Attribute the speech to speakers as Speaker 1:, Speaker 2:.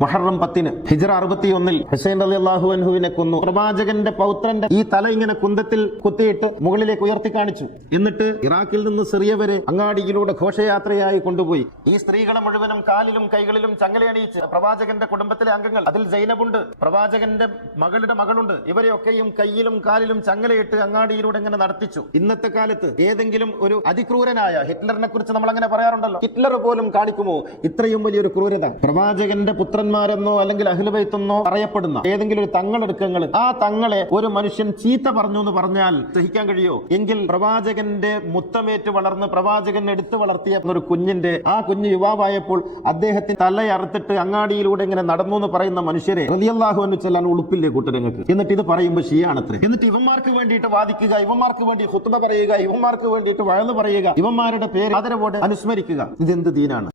Speaker 1: മഹറം പത്തിന് ഹിജറ അറുപത്തിയൊന്നിൽ ഹുസൈൻ അലി അള്ളാഹു അൻഹുവിനെ കൊന്നു. പ്രവാചകന്റെ പൗത്രന്റെ ഈ തല ഇങ്ങനെ കുന്തത്തിൽ കുത്തിയിട്ട് മുകളിലേക്ക് ഉയർത്തി കാണിച്ചു. എന്നിട്ട് ഇറാഖിൽ നിന്ന് സിറിയ വരെ അങ്ങാടിയിലൂടെ ഘോഷയാത്രയായി കൊണ്ടുപോയി. ഈ സ്ത്രീകളെ മുഴുവനും കാലിലും കൈകളിലും ചങ്ങലയണിയിച്ച് പ്രവാചകന്റെ കുടുംബത്തിലെ അംഗങ്ങൾ അതിൽ ജൈനബുണ്ട് പ്രവാചകന്റെ മകളുടെ മകളുണ്ട് ഇവരെയൊക്കെയും കൈയിലും കാലിലും ചങ്ങലയിട്ട് അങ്ങാടിയിലൂടെ ഇങ്ങനെ നടത്തിച്ചു. ഇന്നത്തെ കാലത്ത് ഏതെങ്കിലും ഒരു അതിക്രൂരനായ ഹിറ്റ്ലറിനെ കുറിച്ച് നമ്മൾ അങ്ങനെ പറയാറുണ്ടല്ലോ ഹിറ്റ്ലർ പോലും കാണിക്കുമോ? ഇത്രയും വലിയൊരു ക്രൂരത. പ്രവാചകന്റെ പുത്രന്മാരെന്നോ അല്ലെങ്കിൽ അഖിലബൈത്തെന്നോ പറയപ്പെടുന്ന ഏതെങ്കിലും ഒരു തങ്ങളെടുക്കങ്ങൾ ആ തങ്ങളെ ഒരു മനുഷ്യൻ ചീത്ത പറഞ്ഞു എന്ന് പറഞ്ഞാൽ സഹിക്കാൻ കഴിയോ? എങ്കിൽ പ്രവാചകന്റെ മുത്തമേറ്റ് വളർന്ന് പ്രവാചകൻ എടുത്തു വളർത്തിയ ഒരു കുഞ്ഞിന്റെ ആ കുഞ്ഞ് യുവാവായപ്പോൾ അദ്ദേഹത്തിന് തലയറുത്തിട്ട് അങ്ങാടിയിലൂടെ ഇങ്ങനെ നടന്നു എന്ന് പറയുന്ന മനുഷ്യരെ റലിയല്ലാഹു എന്ന് ചെല്ലാൻ ഉളുപ്പില്ലേ കൂട്ടരങ്ങൾക്ക്? എന്നിട്ട് ഇത് പറയുമ്പോൾ ഷിയാണത്രേ എന്നിട്ട് ഇവന്മാർക്ക് വേണ്ടിയിട്ട് വാദിക്കുക ഇവന്മാർക്ക് വേണ്ടി ഹുത്തുബ പറയുക ഇവന്മാർക്ക് വേണ്ടിയിട്ട് വഴന്നു പറയുക ഇവന്മാരുടെ പേര് ആദരവോടെ അനുസ്മരിക്കുക. ഇത് എന്ത് ദീനാണ്?